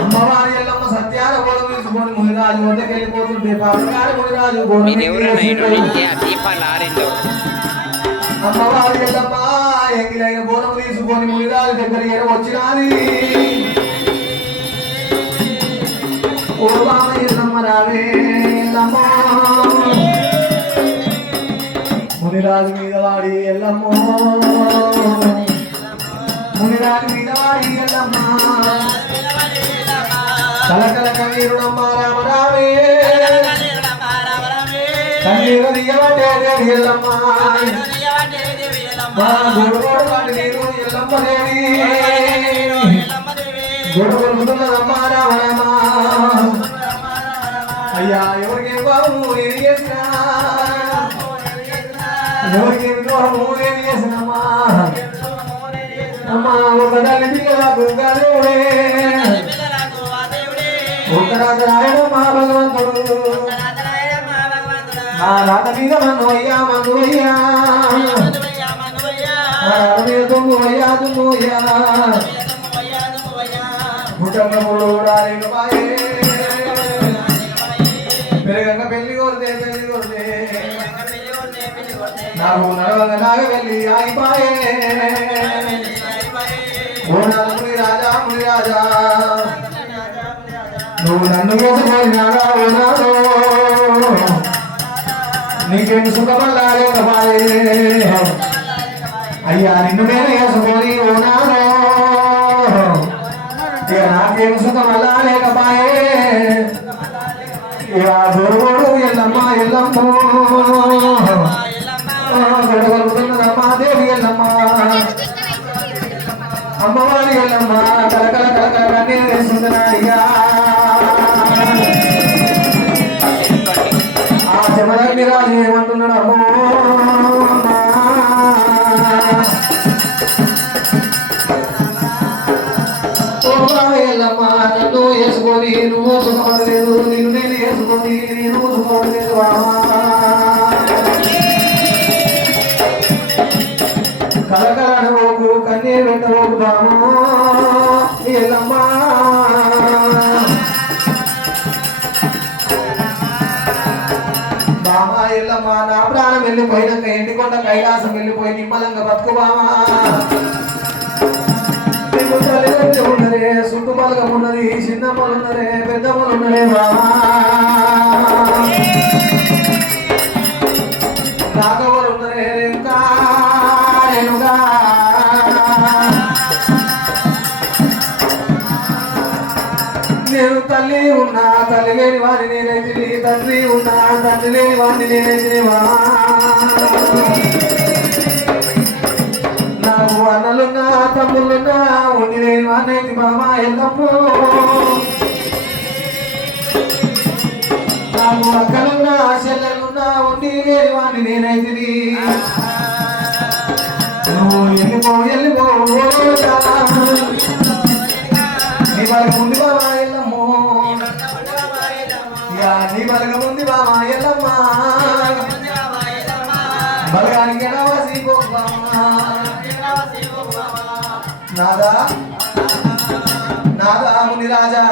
అమ్మవారి ఎల్లమ్మ సత్యాల గోడ తీసుకొని మునిరాజు వద్దకు వెళ్ళిపోతుంటే పాపగారు మునిరాజు అమ్మవారి ఎల్లమ్మ ఎంగిలైన బోనం తీసుకొని మునిరాజు దగ్గర వచ్చినాది. ఓ బామ ఎల్లమ్మ రావే మునిరాజు మీద వాడి ఎల్లమ్మ మునిరాజు మీద వాడి ఎల్లమ్మ కలకల కన్నీరుడమ్మ రామ రామే కన్నీరు దియ్యబట్టే దేవి ఎల్లమ్మ మా గొడుగోడు వాడి నీరు ఎల్లమ్మ దేవి గొడుగొడుతున్నదమ్మ రామ రామ అయ్యా ఎవరికేం బాబు ఏం చేసినా ఎవరికేం ద్రోహము ఏం చేసినమ్మా అమ్మా ఒక తల్లి పిల్లలకు దేవుడే ఒక రాజరాయణ మా భగవంతుడు నా రాత మీద మన్నోయ్యా మన్నోయ్యా దుమ్ముయ్యా దుమ్ముయ్యా కుటుంబముడు పెరగంగా పెళ్లి కొడితే పెళ్లి కొడితే నాకు నడవంగా నాగ వెళ్ళి ఆగిపాయే ఓ ముని రాజా ముని రాజా నువ్వు నన్ను మోసపోయినాడా ఓనాడు నీకేమి సుఖమల్లా లేకపాయే అయ్యా నిన్ను నేను వేసుకొని ఓనాడు ఇక నాకేమి సుఖమల్లా లేకపాయే ఇక దొరుకుడు ఎల్లమ్మ ఎల్లమ్మ గడగలుగుతున్నదమ్మా దేవి ఎల్లమ్మ అమ్మవారి ఎల్లమ్మ కలకల కలకల కన్నీరు వేస్తుందయ్యా ఆ జమదగ్ని రాజు ఏమంటున్నాడు అమ్మో ఎల్లమ్మ నన్ను వేసుకొని నువ్వు సుఖపడలేదు నిన్ను నేను వేసుకొని నేను సుఖపడలేదు కలకలనవోకు కన్నీరు పెట్టవోకు బామో ఎల్లమ్మ బామా ఎల్లమ్మ నా ప్రాణం వెళ్ళిపోయినాక ఎండికొండ కైలాసం వెళ్ళిపోయి నిమ్మలంగా బతుకు బామా ఉన్నదే చుట్టుపలకం ఉన్నది చిన్నమ్మలు ఉన్నదే పెద్దమ్మలు ఉన్నదే బామా నాగవలు ఉన్నదే ఇంకా నేను తల్లి ఉన్నా తల్లి లేని వాడిని నేనైతే తండ్రి ఉన్నా తండ్రి లేని వాడిని నేనైతే నాకు అన్నలున్నా తమ్ముళ్ళున్నా ఉండి లేని వాడినైతే మామా ఎల్లమ్మో నాకు అక్కలున్నా చెల్లెలున్నా ఉండి లేని వాడిని నేనైతే నువ్వు వెళ్ళిపో వెళ్ళిపో నీ బలగ ఉంది బాబా ఎల్లమ్మో నీ బలగ ఉంది బాబా ఎల్లమ్మ బలగానికి ఎడవాసి నాదా నాదా ముని రాజా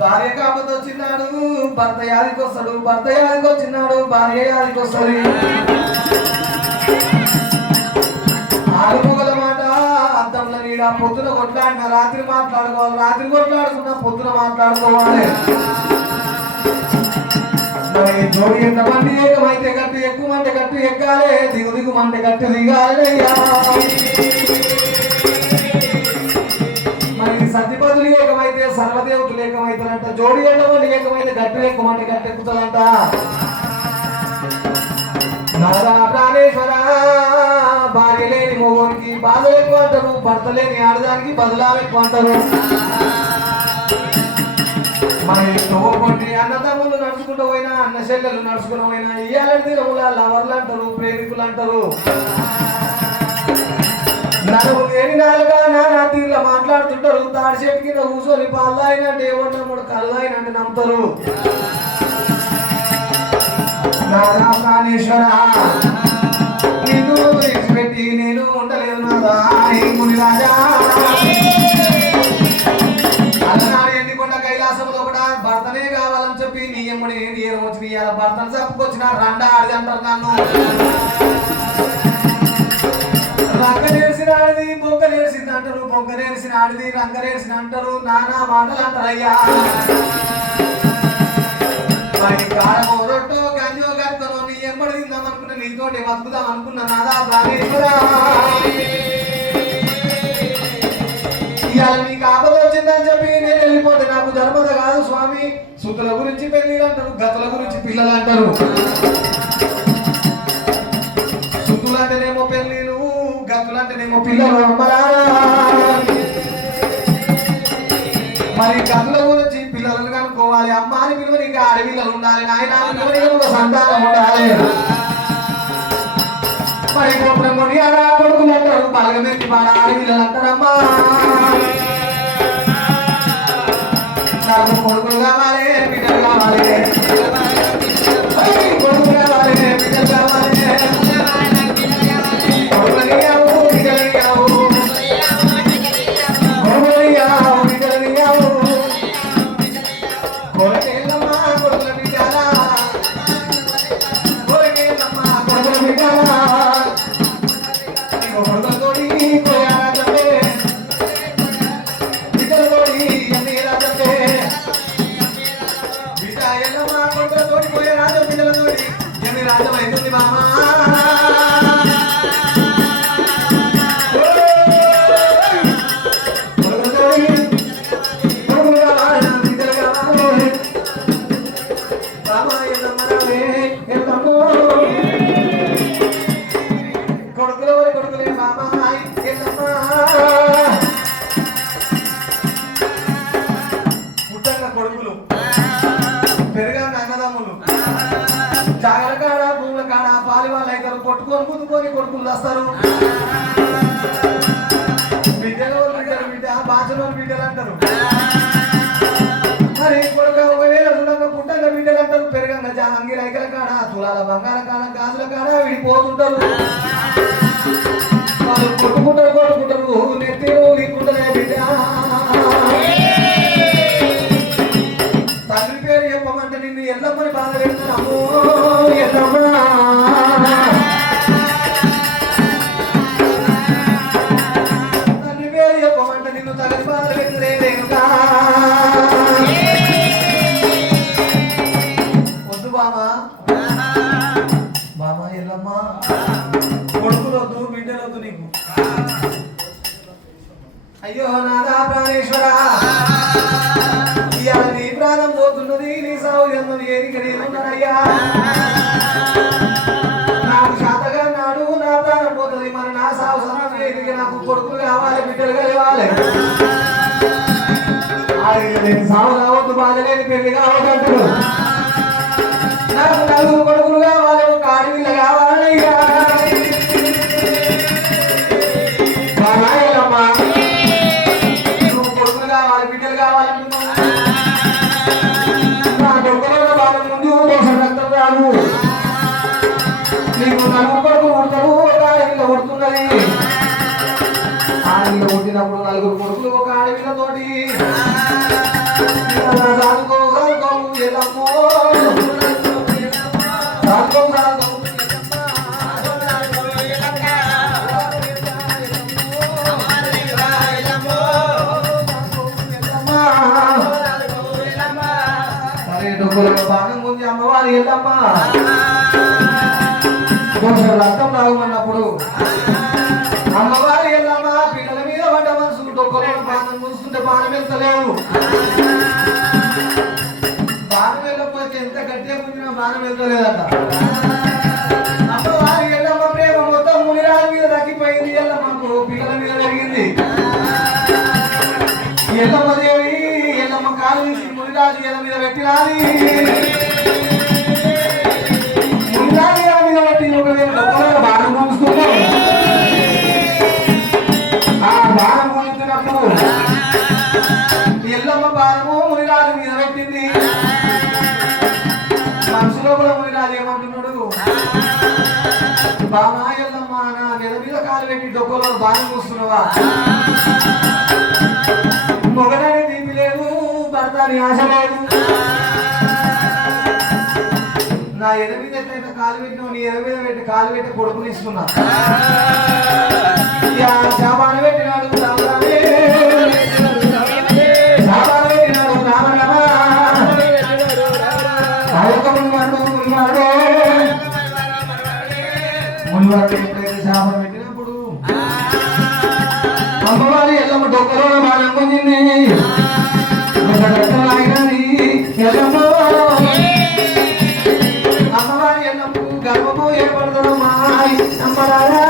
భార్య కాపతో వచ్చినాడు భర్త యాదికి వస్తాడు భర్త యాదికి వచ్చినాడు భార్య యాదికి వస్తుంది ఆడుకోగల మాట అద్దంలో నీడ పొద్దున కొట్లాడిన రాత్రి మాట్లాడుకోవాలి రాత్రి కొట్లాడుకున్నా పొద్దున మాట్లాడుకోవాలి మరి జోడి ఎంతమంది ఏకమైతే గట్టు ఎక్కువ మంది గట్టు ఎక్కాలి దిగు దిగు మంది గట్టు దిగాలి మరి సతిపదులు ఏకమైతే సర్వదేవతలు ఏకమైతారంట జోడి ఎంతమంది ఏకమైతే గట్టు ఎక్కువ మంది గట్టు ఎక్కుతారంట నాదా ప్రాణేశ్వర భార్య లేని మొగోనికి బాధలు ఎక్కువ అంటారు భర్త లేని ఆడదానికి బదులాలు ఎక్కువ అంటారు మరి తోటి అన్నదమ్ములు నడుచుకుంటూ పోయినా అన్న చెల్లెలు నడుచుకుంటూ పోయినా ఇయ్యాలని దినముల లవర్లు అంటారు ప్రేమికులు అంటారు నలుగు లేని నాలుగా నానా తీరులో మాట్లాడుతుంటారు తాడి చెట్టు కింద కూర్చొని పాలు తాగినంటే ఏమన్నా మూడు కళ్ళు తాగినంటే నమ్ముతారు నాదా ప్రాణేశ్వర నిన్ను విడిచిపెట్టి నేను ఉండలేదు నాదా ముని రాజా. అలనాడు ఎండికొండ కైలాసంలో కూడా భర్తనే కావాలని చెప్పి నీ ఎమ్మడి వచ్చి భర్తను చెప్పుకొచ్చిన రండా ఆడిది అంటారు నన్ను. రంగ నేర్చిన ఆడిది బొంగ నేర్చింది అంటారు, బొంగ నేర్చిన ఆడిది రంగ నేర్చిన అంటారు, నానా మాటలు అంటారయ్యా. మరి కారమో రొట్టో గంజో గత్తనో నీ ఎమ్మడి తిందాం అనుకున్నా, నీతోటి బతుకుదాం అనుకున్నా నాదా ప్రాణేశ్వర. ఇవాళ నీకు ఆపద వచ్చిందని చెప్పి నేను వెళ్ళిపోతే నాకు ధర్మద కాదు స్వామి. సుతుల గురించి పెళ్ళిళ్ళు అంటారు, గతుల గురించి పిల్లలు అంటారు. సుతులంటేనేమో పెళ్ళిళ్ళు, గతులంటేనేమో పిల్లలు అమ్మరా. మరి గతుల గురించి పిల్లలను కనుక్కోవాలి. అమ్మ అని పిలువ నీకు ఆడపిల్లలు ఉండాలి, నాయన ఒక సంతానం ఉండాలి. మరి గోపురం కొని ఆడ కొడుకులు అంటారు, బలగమెత్తి పాడ ఆడపిల్లలు అంటారమ్మా. నాకు కొడుకులు కావాలి, బిడ్డలు కావాలి, కొడుకు కావాలి, బిడ్డలు కావాలి. కొడుకులనియావు, బిడ్డలనియావు, కొడుకులనియావు, బిడ్డలనియావు. కొడుకేళ్ళమ్మా కొడుకుల బిడ్డలా, కొడుకేళ్ళమ్మా కొడుకుల బిడ్డలా. కొడుకులతోటి పోయారా చెప్పే, బిడ్డలతోటి ఎన్ని రాజప్పే. బిడ్డ ఎల్లమ్మా కొడుకులతోటి పోయే రాజు, బిడ్డలతోటి ఎన్ని రాజ్యం అవుతుంది మామా. కొడుకులు పెరగంగా అన్నదమ్ములు జాగల కాడ భూముల కాడ పాలి వాళ్ళు అవుతారు, కొట్టుకొని కుదుకొని కొడుకులు వస్తారు. బిడ్డలు అంటారు, బిడ్డ బాచలో బిడ్డలు అంటారు. మరి కొడుక ఒకవేళ చూడంగా పుట్టంగా బిడ్డలు అంటారు, పెరగంగా జాంగి రైకల కాడ తులాల బంగార కాడ గాజుల కాడ విడిపోతుంటారు. వాళ్ళు కొట్టుకుంటారు కొట్టుకుంటారు, నెత్తిరు నీకుంటలే బిడ్డ. తండ్రి పేరు చెప్పమంటే నిన్ను ఎల్లమ్మని బాధ పెడతాము ఎల్లమ్మ. తండ్రి పేరు చెప్పమంటే నిన్ను తగని బాధ పెడతలేదేనుక. వద్దు బామా, బామా ఎల్లమ్మ. కొడుకులు వద్దు, బిడ్డలు వద్దు నీకు. అయ్యో నాదా ప్రాణేశ్వర, ఇవాళ నీ ప్రాణం పోతున్నది, నీ సాగు జన్మం ఏదికి నేనున్నానయ్యా. నాకు శాతగా నాడు నా ప్రాణం పోతుంది, మరి నా సాగు సమయం ఏదికి. నాకు కొడుకులు కావాలి, బిడ్డలు కావాలి. నేను సాగు కావద్దు, బాధలేని పెళ్లి కావద్దంటారు. నాకు నలుగురు కొడుకులు కావాలి, ఒక ఆడపిల్ల కావాలయ్యా. నువ్వు కొడుకులు కావాలి, బిడ్డలు కావాలంటున్నావు. నీకు నలుగురు కొడుకు ఉడతారు, ఒక ఆడపిల్ల ఉడుతున్నది. ఆడపిల్ల పుట్టినప్పుడు నలుగురు కొడుకులు ఒక ఆడపిల్లతోటి సాదుకో సాదుకో ఎల్లమ్మో, సాదుకో సాదుకో. భాగం గురించి అమ్మవారు ఎల్లమ్మ రక్తం తాగమన్నప్పుడు అమ్మవారు ఎల్లమ్మ పిల్లల మీద పడ్డ మనసు డొక్కలో బాణం మూస్తుంటే బాణం వెళ్తలేవు. బాణం వెళ్ళకపోతే ఎంత గట్టిగా పుట్టినా బాణం వెళ్తలేదట. అమ్మవారు ఎల్లమ్మ ప్రేమ మొత్తం మునిరాజు మీద తగ్గిపోయింది, ఎల్లమ్మకు పిల్లల మీద జరిగింది. ఎల్లమ్మ దేవి ఎల్లమ్మ కాలు తీసి మునిరాజు ఎల్ల మీద పెట్టినాది. మునిరాజు ఎల్ల మీద పెట్టి ఒకవేళ బాణం మూస్తున్నాం. ఆ బాణం మూస్తున్నప్పుడు ఎల్లమ్మ బాణము మునిరాజు మీద పెట్టింది. మనసులో కూడా మునిరాజు ఏమంటున్నాడు, బామా ఎల్లమ్మ నా మీద కాలు పెట్టి డొక్కలో బాగా కూస్తున్నావా మొగడాని తీపి లేదు భర్తని ఆశ లేదు నా ఎద మీద ఎట్లయితే కాలు పెట్టినావు నీ ఎద మీద పెట్టి కాలు పెట్టి కొడుకుని ఇస్తున్నా శాపాన్ని పెట్టినాడు శాపాన్ని పెట్టినాడు రామరామా మునివాడు ఎప్పుడైతే శాపం పెట్టినప్పుడు అమ్మవారి ఎల్లమ్మ డొక్కలో బాణం పొందింది అమ్మవారి ఎల్లమ్మకు గర్భము ఏర్పడతాడు మా అమ్మరారా